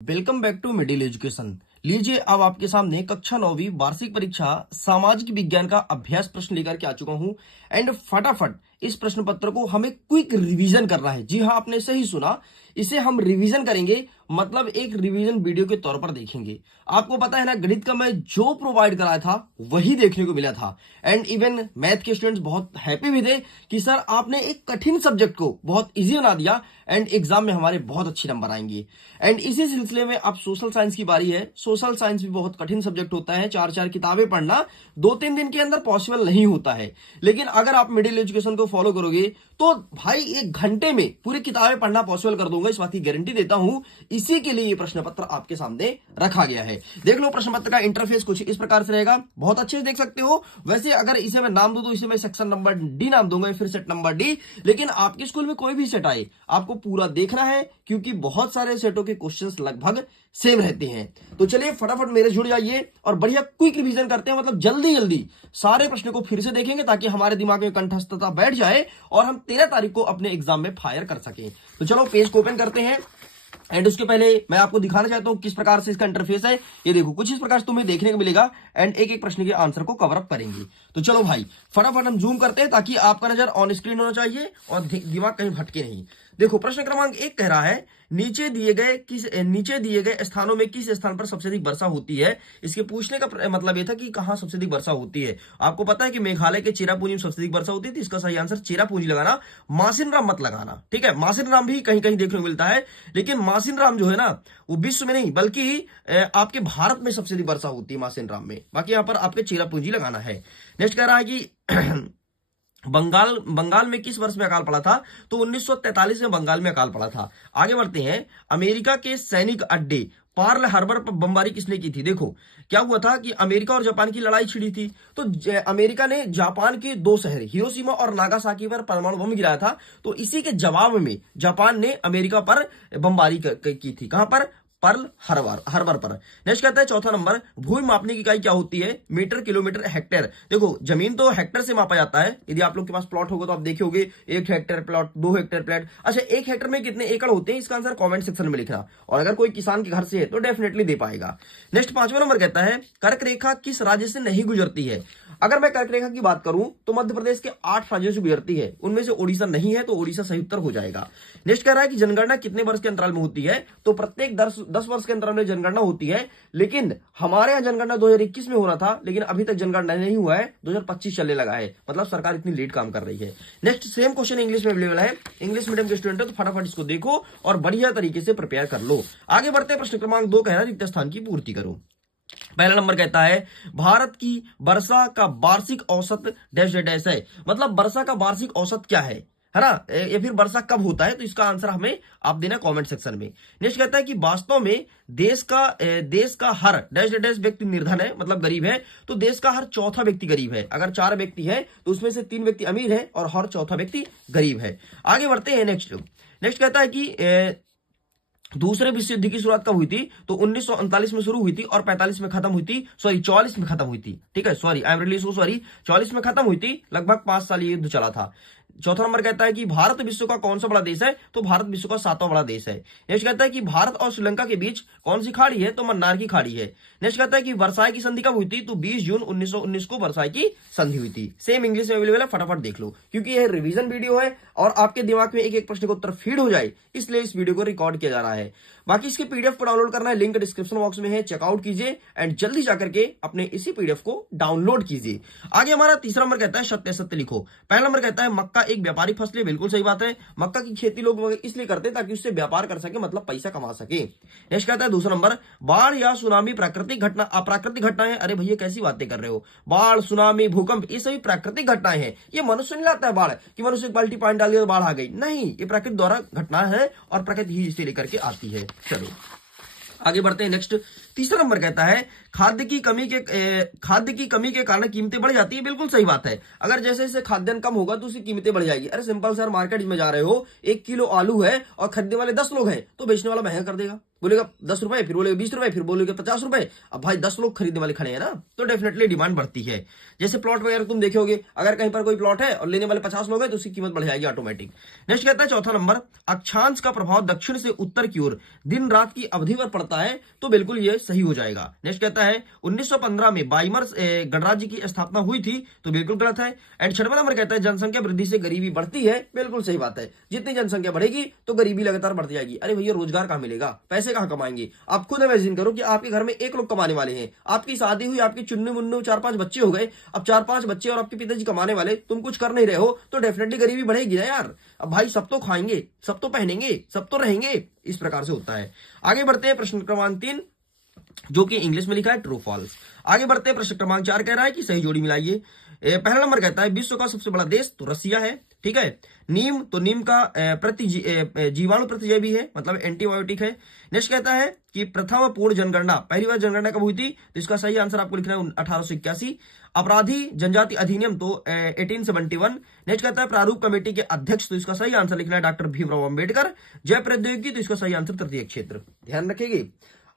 Welcome back to middle education. लीजिए अब आपके सामने कक्षा 9वीं वार्षिक परीक्षा सामाजिक विज्ञान का अभ्यास प्रश्न लेकर के आ चुका हूं। एंड फटाफट इस प्रश्न पत्र को हमें क्विक रिवीजन करना है। जी हां, आपने सही सुना, इसे हम रिवीजन करेंगे, मतलब एक रिवीजन वीडियो के तौर पर देखेंगे। आपको पता है ना, गणित का मैं जो प्रोवाइड कराया था वही देखने को मिला था। एंड इवन मैथ के स्टूडेंट्स बहुत हैप्पी भी थे कि सर आपने एक कठिन सब्जेक्ट को बहुत इजी बना दिया एंड एग्जाम में हमारे बहुत अच्छे नंबर आएंगे। एंड इसी सिलसिले में अब सोशल साइंस की बारी है। सोशल साइंस भी बहुत कठिन सब्जेक्ट होता है। 4-4 किताबें पढ़ना 2-3 दिन के अंदर पॉसिबल नहीं होता है, लेकिन अगर आप मिडिल एजुकेशन को फॉलो करोगे तो भाई 1 घंटे में पूरी किताबें पढ़ना पॉसिबल कर दूंगा, इस बात की गारंटी देता हूं। इसी के लिए ये प्रश्न पत्र आपके सामने रखा गया है। देख लो, प्रश्न पत्र का इंटरफेस कुछ इस प्रकार से रहेगा, बहुत अच्छे से देख सकते हो। वैसे अगर इसे मैं नाम दूं तो इसे मैं सेक्शन नंबर डी नाम दूंगा, फिर सेट नंबर डी। लेकिन आपके स्कूल में कोई भी सेट आए आपको पूरा देखना है, क्योंकि बहुत सारे सेटों के क्वेश्चंस लगभग सेम रहते हैं। तो चलिए फटाफट मेरे जुड़ जाइए और बढ़िया क्विक रिवीजन करते हैं, मतलब जल्दी जल्दी सारे प्रश्नों को फिर से देखेंगे ताकि हमारे दिमाग में कंठस्थता बैठ जाए और हम 13 तारीख को अपने एग्जाम में फायर कर सकें। तो चलो पेज को ओपन करते हैं। एंड उसके पहले मैं आपको दिखाना चाहता हूं किस प्रकार से इसका इंटरफेस है। ये देखो, कुछ इस प्रकार से तुम्हें देखने को मिलेगा एंड एक एक प्रश्न के आंसर को कवर अप करेंगे। तो चलो भाई फटाफट हम जूम करते हैं ताकि आपका नजर ऑन स्क्रीन होना चाहिए और दिमाग कहीं भटके नहीं। देखो, प्रश्न क्रमांक 1 कह रहा है नीचे दिए गए स्थानों में किस स्थान पर सबसे अधिक वर्षा होती है। इसके पूछने का मतलब यह था कि कहां सबसे अधिक वर्षा होती है। आपको पता है कि मेघालय के चेरापूंजी में सबसे अधिक वर्षा होती थी। इसका सही आंसर चेरापूंजी लगाना, मासिनराम मत लगाना, ठीक है। मासिनराम भी कहीं कहीं देखने को मिलता है, लेकिन मासिनराम जो है ना वो विश्व में नहीं बल्कि आपके भारत में सबसे अधिक वर्षा होती है मासिनराम में। बाकी यहां पर आपके चेरापूंजी लगाना है। नेक्स्ट कह रहा है कि बंगाल में किस वर्ष में अकाल पड़ा था। तो 1943 में बंगाल में अकाल पड़ा था। आगे बढ़ते हैं। अमेरिका के सैनिक अड्डे पर्ल हार्बर पर बमबारी किसने की थी। देखो क्या हुआ था कि अमेरिका और जापान की लड़ाई छिड़ी थी, तो अमेरिका ने जापान के 2 शहर हिरोशिमा और नागासाकी पर परमाणु बम गिराया था। तो इसी के जवाब में जापान ने अमेरिका पर बमबारी की थी। कहां पर? पर्ल हार्बर पर। नेक्स्ट कहता है चौथा नंबर, भूमि मापने की इकाई क्या होती है। Metre, kilometre, hectare. देखो जमीन तो हेक्टेयर से मापा जाता है। यदि आप लोग के पास प्लॉट होगा तो आप देखे होगे 1 हेक्टेयर प्लॉट, 2 हेक्टेयर प्लॉट। अच्छा, 1 हेक्टेयर में कितने एकड़ होते हैं, इसका आंसर कमेंट सेक्शन में लिखना, और अगर कोई किसान के घर से है तो डेफिनेटली दे पाएगा। नेक्स्ट 5वां नंबर कहता है कर्क रेखा किस राज्य से नहीं गुजरती है। अगर मैं कर्क रेखा की बात करूं तो मध्य प्रदेश के 8 राज्यों से गुजरती है, उनमें से ओडिशा नहीं है, तो ओडिशा सही उत्तर हो जाएगा। नेक्स्ट कह रहा है कि जनगणना कितने वर्ष के अंतराल में होती है। तो प्रत्येक 10 वर्ष के अंतराल में जनगणना होती है, लेकिन हमारे यहाँ जनगणना 2021 में होना था, लेकिन अभी तक जनगणना नहीं हुआ है, 2025 चलने लगा है। मतलब सरकार इतनी लेट काम कर रही है। नेक्स्ट सेम क्वेश्चन इंग्लिश में अवेलेबल है। इंग्लिश मीडियम के स्टूडेंट है तो फटाफट इसको देखो और बढ़िया तरीके से प्रिपेयर कर लो। आगे बढ़ते हैं। प्रश्न क्रमांक 2 कह रहा है रिक्त स्थान की पूर्ति करो। पहला नंबर कहता है भारत की वर्षा का वार्षिक औसत डैश डैश है। मतलब वर्षा का वार्षिक औसत क्या है ना, या फिर वर्षा कब होता है। तो इसका आंसर हमें आप देना कमेंट सेक्शन में। नेक्स्ट कहता है कि वास्तव में देश का हर डैश डैश व्यक्ति निर्धन है, मतलब गरीब है। तो देश का हर चौथा व्यक्ति गरीब है। अगर 4 व्यक्ति है तो उसमें से 3 व्यक्ति अमीर है और हर चौथा व्यक्ति गरीब है। आगे बढ़ते हैं। नेक्स्ट कहता है कि दूसरे विश्व युद्ध की शुरुआत कब हुई थी। तो 1939 में शुरू हुई थी और 45 में खत्म हुई थी, सॉरी 44 में खत्म हुई थी, ठीक है, sorry I am really so sorry, 44 में खत्म हुई थी। लगभग 5 साल ये युद्ध चला था। चौथा नंबर कहता है कि भारत विश्व का कौन सा बड़ा देश है। तो भारत विश्व का 7वां बड़ा देश है। नेक्स्ट कहता है कि भारत और श्रीलंका के बीच कौन सी खाड़ी है। तो मन्नार की खाड़ी है। नेक्स्ट कहता है कि वर्साई की संधि कब हुई थी। तो 20 जून 1919 को वर्साई की संधि हुई थी। सेम इंग्लिश में अवेलेबल है, फटाफट देख लो, क्योंकि यह रिवीजन वीडियो है और आपके दिमाग में एक एक प्रश्न का उत्तर फीड हो जाए, इसलिए इस वीडियो को रिकॉर्ड किया जा रहा है। बाकी इसके पीडीएफ को डाउनलोड करना है, लिंक डिस्क्रिप्शन बॉक्स में है, चेकआउट कीजिए एंड जल्दी जाकर के अपने इसी पीडीएफ को डाउनलोड कीजिए। आगे हमारा तीसरा नंबर कहता है सत्य सत्य लिखो। पहला नंबर कहता है मक्का एक व्यापारिक फसल है। बिल्कुल सही बात है। मक्का की खेती लोग इसलिए करते हैं ताकि उससे व्यापार कर सके, मतलब पैसा कमा सके। नेक्स्ट कहता है दूसरा नंबर, बाढ़ या सुनामी प्राकृतिक घटना अप्राकृतिक घटना है। अरे भैया कैसी बातें कर रहे हो, बाढ़, सुनामी, भूकंप ये सभी प्राकृतिक घटनाएं हैं। ये मनुष्य नहीं लाता है बाढ़, कि मनुष्य एक बाल्टी पानी डाल दिया तो बाढ़ आ गई, नहीं, ये प्रकृति द्वारा घटना है और प्रकृति ही इसे लेकर के आती है। चलो आगे बढ़ते हैं। नेक्स्ट तीसरा नंबर कहता है खाद्य की कमी के कारण कीमतें बढ़ जाती है। बिल्कुल सही बात है। अगर जैसे जैसे खाद्यान्न कम होगा तो उसकी कीमतें बढ़ जाएगी। अरे सिंपल सर, मार्केट में जा रहे हो, 1 किलो आलू है और खरीदने वाले 10 लोग हैं, तो बेचने वाला महंगा कर देगा। बोलेगा 10 रुपए, फिर बोलेगा 20 रुपए, फिर बोलेगा 50 रुपए। अब भाई 10 लोग खरीदने वाले खड़े हैं ना, तो डेफिनेटली डिमांड बढ़ती है। जैसे प्लॉट वगैरह तुम देखे होगे, अगर कहीं पर कोई प्लॉट है और लेने वाले 50 लोग हैं तो उसकी कीमत बढ़ जाएगी ऑटोमेटिक। नेक्स्ट कहता है चौथा नंबर, अक्षांश का प्रभाव दक्षिण से उत्तर की ओर दिन रात की अवधि पर पड़ता है, तो बिल्कुल ये सही हो जाएगा। नेक्स्ट कहता है 1915 में बाइमर गणराज्य की स्थापना हुई थी, तो बिल्कुल गलत है। एंड छठवां नंबर कहता है जनसंख्या वृद्धि से गरीबी बढ़ती है, बिल्कुल सही बात है। जितनी जनसंख्या बढ़ेगी तो गरीबी लगातार बढ़ती जाएगी। अरे भैया रोजगार कहां मिलेगा, पैसे कहां कमाएंगे? आप खुद इमेजिन करो कि आपके घर में एक लोग कमाने वाले हैं, आपकी शादी हुई, आपकी चुन्नू मुन्नू 4-5 बच्चे हो गए, अब 4-5 बच्चे और आपके पिताजी कमाने वाले, तुम कुछ कर नहीं रहे हो, तो डेफिनेटली गरीबी बढ़ेगी ना यार। अब भाई सब तो खाएंगे, सब तो पहनेंगे, सब तो रहेंगे, इस प्रकार से होता है। आगे बढ़ते हैं प्रश्न क्रमांक 3, जो कि इंग्लिश में लिखा है ट्रू फॉल्स। आगे बढ़ते हैं प्रश्न क्रमांक 4 कह रहा है कि सही जोड़ी मिलाइए। पहला नंबर कहता है विश्व का सबसे बड़ा देश तो रसिया है, ठीक है। नीम, तो नीम का जीवाणु प्रतिजैवी भी है, मतलब एंटीबायोटिक है। नेक्स्ट कहता है कि प्रथम पूर्ण जनगणना, पहली बार जनगणना कब हुई थी, तो इसका सही आंसर आपको लिखना है 1881। अपराधी जनजाति अधिनियम तो 1871। नेक्स्ट कहता है प्रारूप कमेटी के अध्यक्ष, तो इसका सही आंसर लिखना है डॉक्टर भीमराव अंबेडकर। जय प्रौद्योगिकी, तो इसका सही आंसर तृतीय क्षेत्र। ध्यान रखेगी,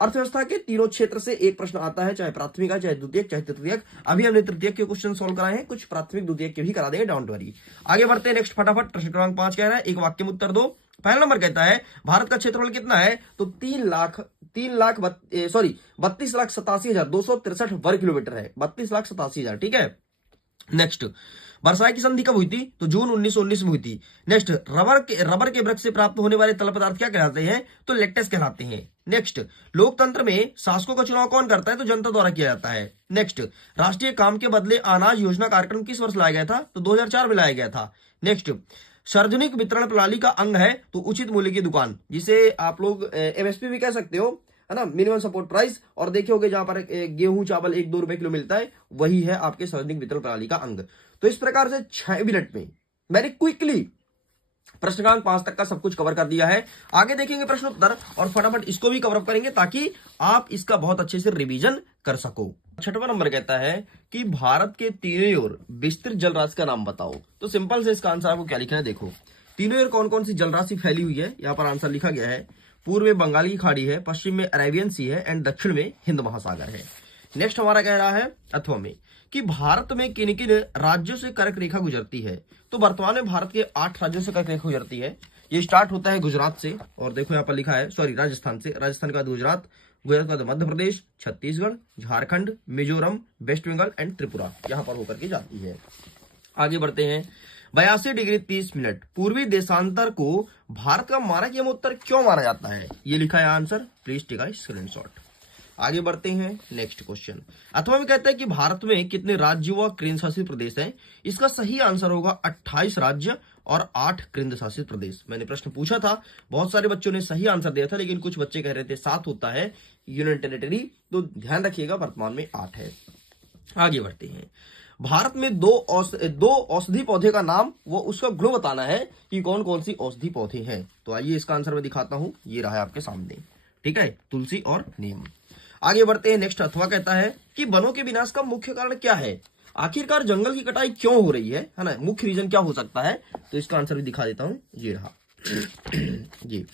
अर्थव्यवस्था के तीनों क्षेत्र से एक प्रश्न आता है, चाहे प्राथमिक है, चाहे द्वितीयक, चाहे तृतीयक। अभी हमने तृतीयक के क्वेश्चन सॉल्व कराए हैं, कुछ प्राथमिक द्वितीयक के भी करा देंगे, डोंट वरी। आगे बढ़ते हैं नेक्स्ट फटाफट। प्रश्न क्रमांक 5 कह रहा है एक वाक्य में उत्तर दो। पहला नंबर कहता है भारत का क्षेत्रफल कितना है, तो 32,87,263 वर्ग किलोमीटर है, 32,87,000, ठीक है। नेक्स्ट, वर्साई की संधि कब हुई थी, तो जून 1919 में हुई थी। नेक्स्ट, रबर के वृक्ष से प्राप्त होने वाले तरल पदार्थ क्या कहलाते हैं, तो लेक्टेस कहलाते हैं। नेक्स्ट, लोकतंत्र में शासकों का चुनाव कौन करता है, तो जनता द्वारा किया जाता है। नेक्स्ट, राष्ट्रीय काम के बदले अनाज योजना कार्यक्रम किस वर्ष लाया गया था, तो 2004 में लाया गया था। नेक्स्ट, सार्वजनिक वितरण प्रणाली का अंग है, तो उचित मूल्य की दुकान, जिसे आप लोग एमएसपी भी कह सकते हो, है ना, मिनिमम सपोर्ट प्राइस। और देखे होगे जहां पर गेहूं चावल 1-2 रुपए किलो मिलता है, वही है आपके सार्वजनिक वितरण प्रणाली का अंग। तो इस प्रकार से 6 मिनट में मैंने क्विकली प्रश्न क्रमांक 5 तक का सब कुछ कवर कर दिया है। आगे देखेंगे प्रश्न उत्तर और फटाफट इसको भी कवर अप करेंगे, ताकि आप इसका बहुत अच्छे से रिवीजन कर सको। छठवां नंबर कहता है कि भारत के तीनों ओर विस्तृत जलराशि का नाम बताओ। तो सिंपल से इसका आंसर आपको क्या लिखना है, देखो तीनों ओर कौन कौन सी जलराशि फैली हुई है, यहाँ पर आंसर लिखा गया है। पूर्व में बंगाल की खाड़ी है, पश्चिम में अरेबियन सी है, एंड दक्षिण में हिंद महासागर है। नेक्स्ट हमारा कह रहा है अथवा में कि भारत में किन किन राज्यों से कर्क रेखा गुजरती है। तो वर्तमान में भारत के 8 राज्यों से कर्क रेखा गुजरती है। ये स्टार्ट होता है गुजरात से, और देखो यहाँ पर लिखा है, सॉरी, राजस्थान से। राजस्थान के बाद गुजरात, गुजरात के बाद मध्य प्रदेश, छत्तीसगढ़, झारखंड, मिजोरम, वेस्ट बंगाल एंड त्रिपुरा, यहाँ पर होकर के जाती है। आगे बढ़ते हैं। 82 डिग्री 30 मिनट पूर्वी देशांतर को भारत का मानक यमोत्तर क्यों माना जाता है, ये लिखा है answer, please take a screenshot. आगे बढ़ते हैं नेक्स्ट क्वेश्चन। अथवा में कहता है कि भारत में कितने राज्य व केंद्र शासित प्रदेश हैं। इसका सही आंसर होगा 28 राज्य और 8 केंद्र शासित प्रदेश। मैंने प्रश्न पूछा था, बहुत सारे बच्चों ने सही आंसर दिया था, लेकिन कुछ बच्चे कह रहे थे 7 होता है यूनियन टेरिटरी, तो ध्यान रखिएगा वर्तमान में 8 है। आगे बढ़ते हैं। भारत में दो औषधि पौधे का नाम वो उसका गुण बताना है कि कौन कौन सी औषधि पौधे हैं। तो आइए इसका आंसर मैं दिखाता हूं, ये रहा है आपके सामने, ठीक है, तुलसी और नीम। आगे बढ़ते हैं नेक्स्ट। अथवा कहता है कि वनों के विनाश का मुख्य कारण क्या है, आखिरकार जंगल की कटाई क्यों हो रही है ना, मुख्य रीजन क्या हो सकता है। तो इसका आंसर भी दिखा देता हूं, ये रहा जी,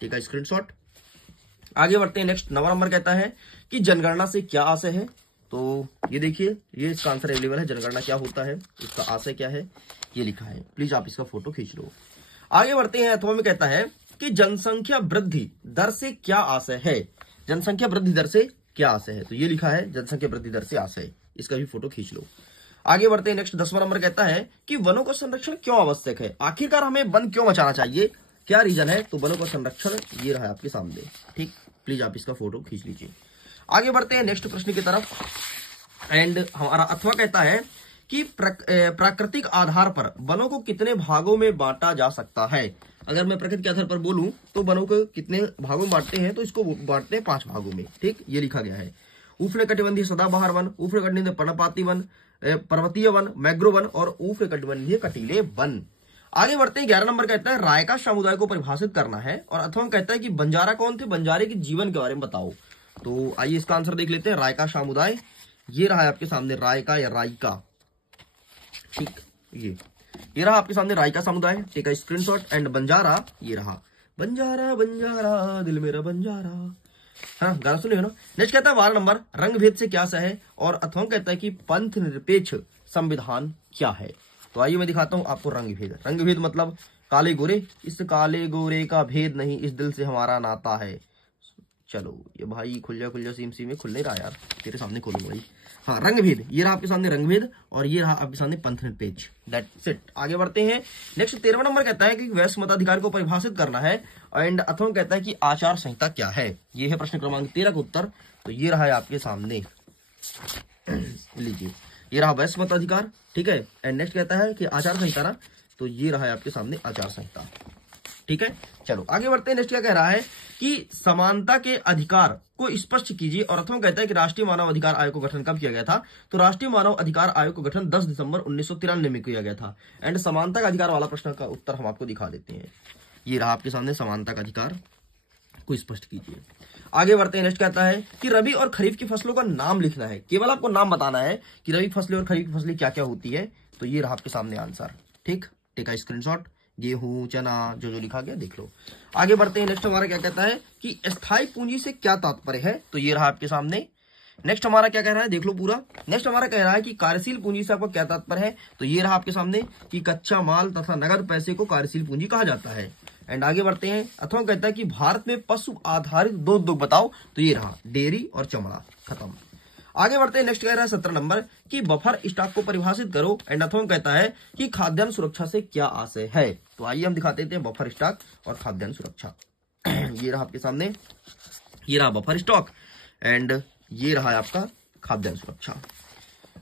ठीक है, स्क्रीनशॉट। आगे बढ़ते हैं नेक्स्ट। 9वां नंबर कहता है कि जनगणना से क्या आशय है। तो ये देखिए, ये इसका आंसर अवेलेबल है, जनगणना क्या होता है, इसका आशय क्या है, ये लिखा है, प्लीज आप इसका फोटो खींच लो। आगे बढ़ते हैं। अथवा में कहता है कि जनसंख्या वृद्धि दर से क्या आशय है, जनसंख्या वृद्धि दर से क्या आशय है, तो ये लिखा है जनसंख्या वृद्धि दर से आशय, इसका भी फोटो खींच लो। आगे बढ़ते हैं नेक्स्ट। 10वां नंबर कहता है कि वनों का संरक्षण क्यों आवश्यक है, आखिरकार हमें वन क्यों बचाना चाहिए, क्या रीजन है। तो वनों का संरक्षण ये रहा है आपके सामने, ठीक, प्लीज आप इसका फोटो खींच लीजिए। आगे बढ़ते हैं नेक्स्ट प्रश्न की तरफ। एंड हमारा अथवा कहता है कि प्राकृतिक आधार पर वनों को कितने भागों में बांटा जा सकता है। अगर मैं प्रकृति के आधार पर बोलूं तो वनों को कितने भागों में बांटते हैं, तो इसको बांटते हैं 5 भागों में, ठीक, ये लिखा गया है। उष्णकटिबंधीय सदाबहार वन, उष्णकटिबंधीय पर्णपाती वन, पर्वतीय वन, मैग्रो वन और उष्णकटिबंधीय कटीले वन। आगे बढ़ते हैं। 11 नंबर कहता है रायका समुदाय को परिभाषित करना है, और अथवा कहता है कि बंजारा कौन थे, बंजारे के जीवन के बारे में बताओ। तो आइए इसका आंसर देख लेते हैं। रायका समुदाय ये रहा है आपके सामने, रायका या रायका, ठीक, ये रहा आपके सामने रायका समुदाय, ठीक है, स्क्रीनशॉट। एंड बंजारा ये रहा, बंजारा बंजारा दिल मेरा बंजारा। हाँ, गाना सुने हो ना। नेक्स्ट कहता है 12 नंबर, रंग भेद से क्या सहे, और अथवा कहता है कि पंथ निरपेक्ष संविधान क्या है। तो आइए मैं दिखाता हूं आपको रंग भेद। रंग भेद मतलब काले गोरे, इस काले गोरे का भेद नहीं, इस दिल से हमारा नाता है। चलो ये भाई खुल जा सीम में खुल नहीं रहा यार, तेरे सामने खोलूंगा भाई। हाँ, रंग भेद, ये रहा आपके सामने रंग भेद, और ये रहा आपके सामने पंथ निरपेक्ष। That's it. आगे बढ़ते हैं। नेक्स्ट 13वां नंबर कहता है कि वैश्य मताधिकार को परिभाषित करना है, एंड अथवा कहता है कि आचार संहिता क्या है। ये है प्रश्न क्रमांक 13 का उत्तर। तो ये रहा है आपके सामने, लीजिए ये रहा वैश्य मताधिकार, ठीक है। एंड नेक्स्ट कहता है कि आचार संहिता ना, तो ये रहा है आपके सामने आचार संहिता, ठीक है। चलो आगे बढ़ते हैं। नेक्स्ट क्या कह रहा है कि समानता के अधिकार को स्पष्ट कीजिए, और अथवा कहता है कि राष्ट्रीय मानव अधिकार आयोग का गठन कब किया गया था। तो राष्ट्रीय मानव अधिकार आयोग का गठन 10 दिसंबर 1993 में किया गया था। एंड समानता का अधिकार वाला प्रश्न का उत्तर हम आपको दिखा देते हैं। ये रहा आपके सामने, समानता का अधिकार को स्पष्ट कीजिए। आगे बढ़ते हैं। नेक्स्ट कहता है कि रबी और खरीफ की फसलों का नाम लिखना है। केवल आपको नाम बताना है कि रबी फसलें और खरीफ की फसलें क्या क्या होती है। तो ये रहा आपके सामने आंसर, ठीक। टेक का स्क्रीनशॉट, गेहूं चना जो जो लिखा गया देख लो। आगे बढ़ते हैं। नेक्स्ट हमारा क्या कहता है कि स्थायी पूंजी से क्या तात्पर्य है। तो ये रहा आपके सामने। नेक्स्ट हमारा क्या कह रहा है देख लो पूरा। नेक्स्ट हमारा कह रहा है कि कार्यशील पूंजी से आपका क्या तात्पर्य है। तो ये रहा आपके सामने कि कच्चा माल तथा नगद पैसे को कार्यशील पूंजी कहा जाता है। एंड आगे बढ़ते हैं। अथवा कहता है कि भारत में पशु आधारित दो उद्योग बताओ। तो ये रहा डेयरी और चमड़ा, खत्म। आगे बढ़ते हैं। नेक्स्ट कह रहा है 17 नंबर कि बफर स्टॉक को परिभाषित करो। एंड अथवा कहता है कि खाद्यान्न सुरक्षा से क्या आशय है। तो आइए हम दिखा देते हैं बफर स्टॉक और खाद्यान्न सुरक्षा। ये रहा आपके सामने, ये रहा बफर स्टॉक, एंड ये रहा आपका खाद्यान्न सुरक्षा।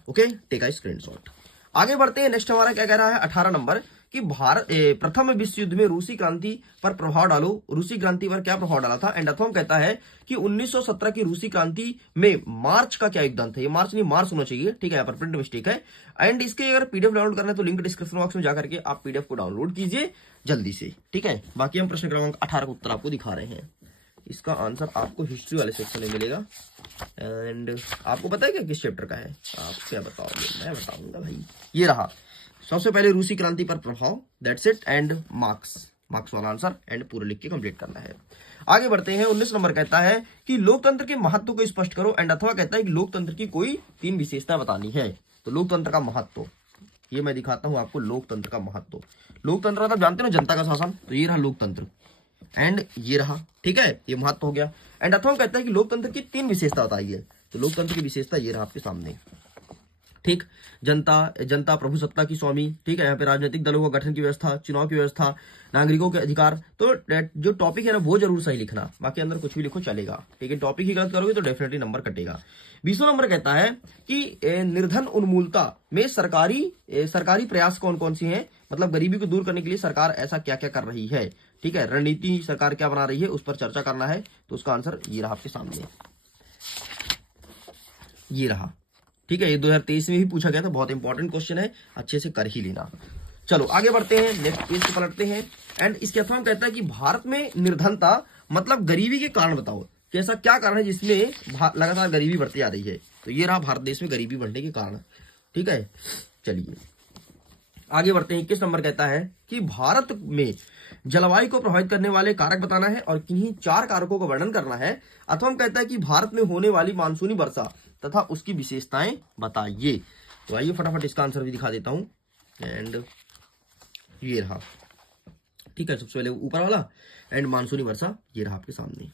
Okay, take a screenshot. आगे बढ़ते हैं। नेक्स्ट हमारा क्या कह रहा है 18 नंबर कि भारत प्रथम विश्व युद्ध में रूसी क्रांति पर प्रभाव डालो। रूसी क्रांति पर क्या प्रभाव डाला था। एंड अथवा कहता है कि 1917 की रूसी क्रांति में मार्च का क्या योगदान था। ये मार्च नहीं मार्च होना चाहिए, ठीक है, यहाँ पर प्रिंट मिस्टेक है। एंड इसके अगर पीडीएफ डाउनलोड करना है तो लिंक डिस्क्रिप्शन बॉक्स में जाकर के आप पीडीएफ को डाउनलोड कीजिए जल्दी से, ठीक है। बाकी हम प्रश्न क्रमांक 18 का उत्तर आपको दिखा रहे हैं। इसका आंसर आपको हिस्ट्री वाले सेक्शन में मिलेगा। एंड आपको पता है क्या किस चैप्टर का है, आप क्या बताओगे, मैं बताऊंगा भाई। ये रहा सबसे पहले रूसी क्रांति पर प्रभाव, दैट्स इट। एंड मार्क्स वाला आंसर, एंड पूरे लिख के कंप्लीट करना है। आगे बढ़ते हैं। 19 नंबर कहता है कि लोकतंत्र के महत्व को स्पष्ट करो। एंड अथवा कहता है कि लोकतंत्र की कोई 3 विशेषता बतानी है। तो लोकतंत्र का महत्व, ये मैं दिखाता हूं आपको। लोकतंत्र का महत्व, लोकतंत्र मतलब जानते हो ना, जनता का शासन। तो ये रहा लोकतंत्र, एंड ये रहा, ठीक है, ये महत्व हो गया। एंड अथवा कहता है कि लोकतंत्र की 3 विशेषता बताइए। तो लोकतंत्र की विशेषता ये रहा आपके सामने, ठीक। जनता प्रभुसत्ता की स्वामी, ठीक है। यहाँ पे राजनीतिक दलों का गठन की व्यवस्था, चुनाव की व्यवस्था, नागरिकों के अधिकार। तो जो टॉपिक है ना वो जरूर सही लिखना, बाकी अंदर कुछ भी लिखो चलेगा, ठीक है। टॉपिक ही गलत करोगे तो डेफिनेटली नंबर कटेगा। 20वां नंबर कहता है कि निर्धन उन्मूलता में सरकारी प्रयास कौन कौन सी हैं। मतलब गरीबी को दूर करने के लिए सरकार ऐसा क्या क्या कर रही है, ठीक है। रणनीति सरकार क्या बना रही है उस पर चर्चा करना है। तो उसका आंसर ये रहा आपके सामने, ये रहा, ठीक है। ये 2023 में भी पूछा गया था, बहुत इंपॉर्टेंट क्वेश्चन है, अच्छे से कर ही लेना। चलो आगे बढ़ते हैं। नेक्स्ट पेज पे पलटते हैं। एंड इसके अथवा कहता है कि भारत में निर्धनता मतलब गरीबी के कारण बताओ कि ऐसा क्या कारण है जिसमें लगातार गरीबी बढ़ती जा रही है। तो ये रहा भारत देश में गरीबी बढ़ने के कारण, ठीक है। चलिए आगे बढ़ते हैं। 21 नंबर कहता है कि भारत में जलवायु को प्रभावित करने वाले कारक बताना है और किन्हीं 4 कारकों का वर्णन करना है। अथवा कहता है कि भारत में होने वाली मानसूनी वर्षा तथा उसकी विशेषताएं बताइए। तो आइए फटाफट इसका आंसर भी दिखा देता हूं। एंड ये रहा, ठीक है, सबसे पहले ऊपर वाला, एंड मानसूनी वर्षा ये रहा आपके सामने।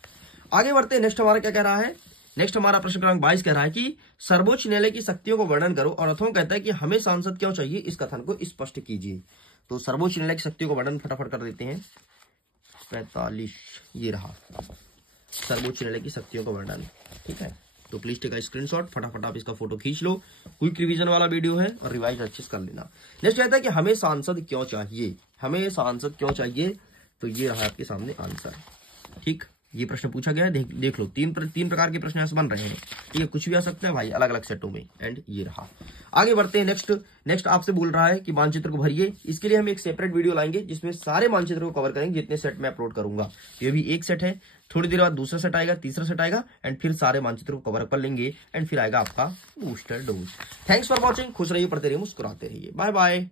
आगे बढ़ते हैं। नेक्स्ट हमारा क्या कह रहा है। नेक्स्ट हमारा प्रश्न क्रमांक 22 कह रहा है कि सर्वोच्च न्यायालय की शक्तियों को वर्णन करो। और अथवा कहता है कि हमें सांसद क्यों चाहिए, इस कथन को स्पष्ट कीजिए। तो सर्वोच्च न्यायालय की शक्तियों को वर्णन फटाफट कर देते हैं। 45 ये रहा सर्वोच्च न्यायालय की शक्तियों का वर्णन, ठीक है। तो प्लीज टेक अ स्क्रीनशॉट, फटाफट आप इसका फोटो खींच लो। क्विक रिवीजन वाला वीडियो है और रिवाइज अच्छे से कर लेना। नेक्स्ट कहता है कि हमें सांसद क्यों चाहिए, हमें सांसद क्यों चाहिए। तो ये रहा आपके सामने आंसर, ठीक। ये प्रश्न पूछा गया है, देख लो। तीन प्रकार के प्रश्न ऐसे बन रहे हैं, ठीक है। कुछ भी आ सकते हैं भाई अलग अलग सेटों में। एंड ये रहा। आगे बढ़ते हैं। नेक्स्ट आपसे बोल रहा है कि मानचित्र को भरिए। इसके लिए हम एक सेपरेट वीडियो लाएंगे जिसमें सारे मानचित्र को कवर करेंगे जितने सेट में अपलोड करूंगा। ये भी एक सेट है, थोड़ी देर बाद दूसरा सेट आएगा, तीसरा सेट आएगा, एंड फिर सारे मानचित्र को कवर कर लेंगे। एंड फिर आएगा आपका booster dose. Thanks for watching. खुश रहिए, पढ़ते रहिए, मुस्कुराते रहिए। Bye bye.